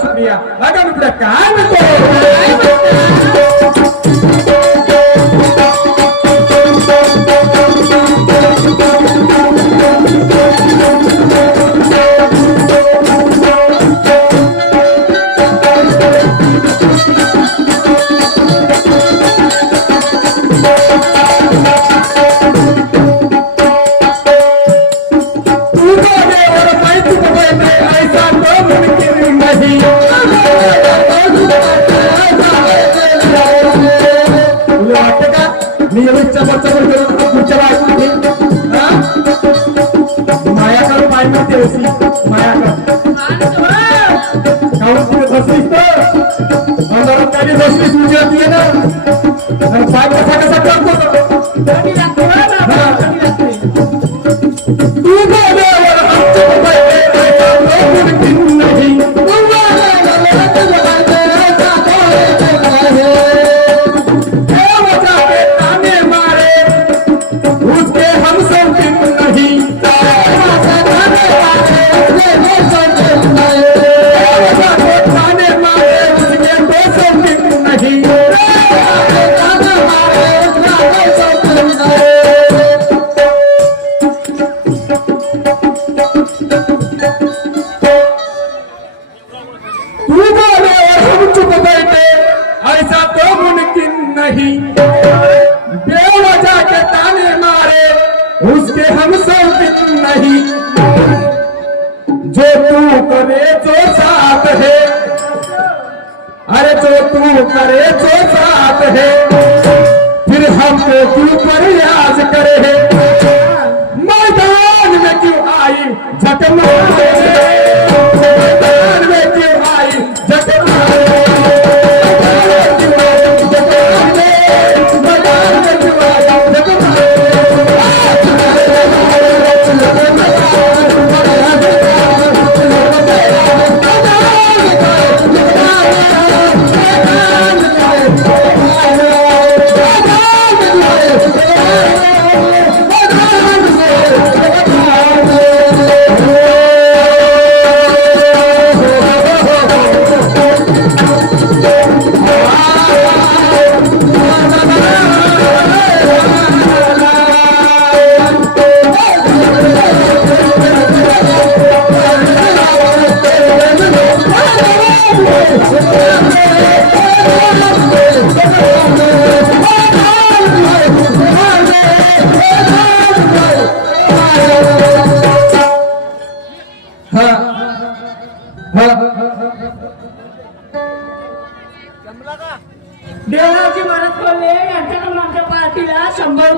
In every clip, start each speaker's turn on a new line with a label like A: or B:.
A: सुप्रिया माझ्या मित्र काय करे जो साथ है। अरे जो तू करे जो साथ है, फिर हमको तू पर याद करे है? मैदान में क्यों आई
B: झटमा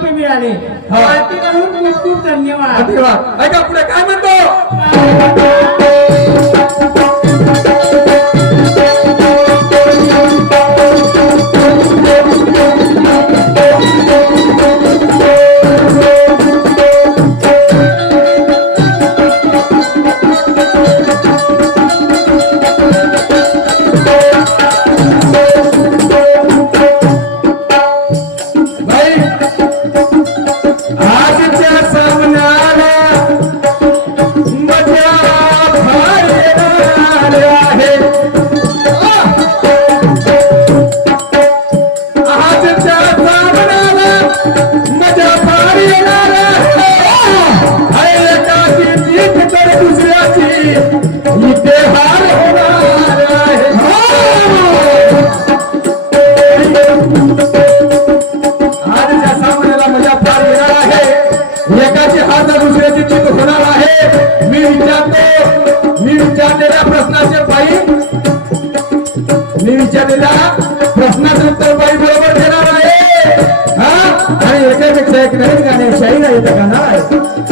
B: रुपये मिळाले.
A: हो.
B: खूप खूप धन्यवाद.
A: ऐका पुढे काय म्हणतो? vengan enseguida y
B: canal.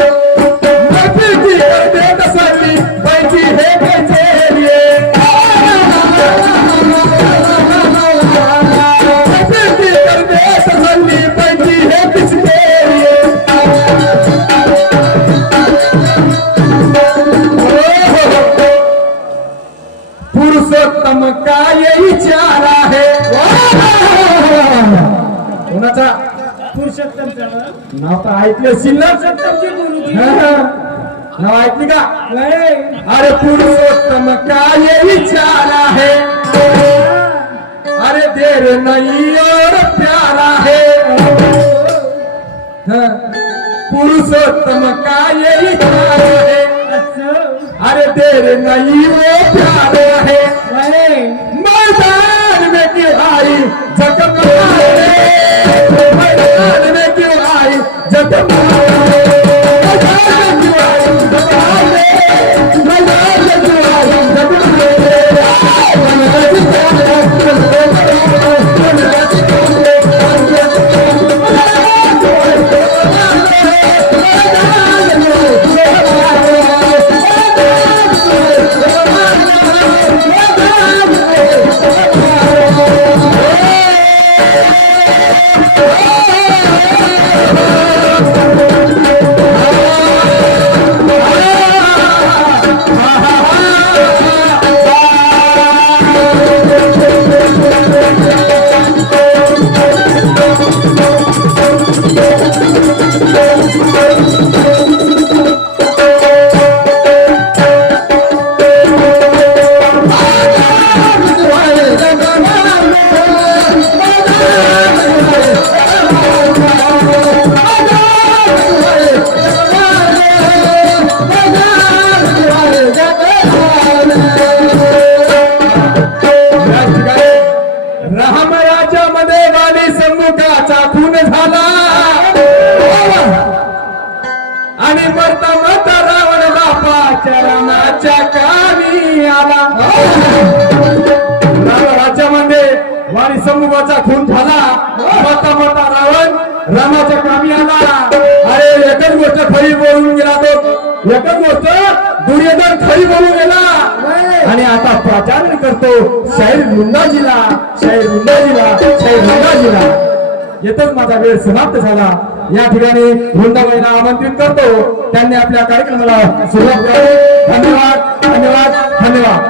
A: नाव तर ऐकले ना
B: पुरुषोत्तमची गुरुजी
A: हा, हा. नाव ऐकली का
B: नाही.
A: अरे पुरुषोत्तम काय विचार आहे अरे देर नहीं और प्यार है हाँ, पुरुषोत्तम काय विचार है अरे देर नहीं वो प्यार है. मैदान में क्यों आई जख्म सम्मुखाचा खून झाला. आणि मरता मरता रावण कामी आला. रामराज्यामध्ये वाणी सम्मुखाचा खून झाला. मरता मरता रावण रामाच्या कामी आला. अरे एकच गोष्ट खरी बोलून गेला तो. एकच गोष्ट दुर्योधन खरी बोलून गेला. आणि आता करतो शाहीर शाहीर शाहीर येतच माझा वेळ समाप्त झाला. या ठिकाणी वृंदाबाईला आमंत्रित करतो. त्यांनी आपल्या कार्यक्रमाला सुरुवात करावी धन्यवाद धन्यवाद धन्यवाद.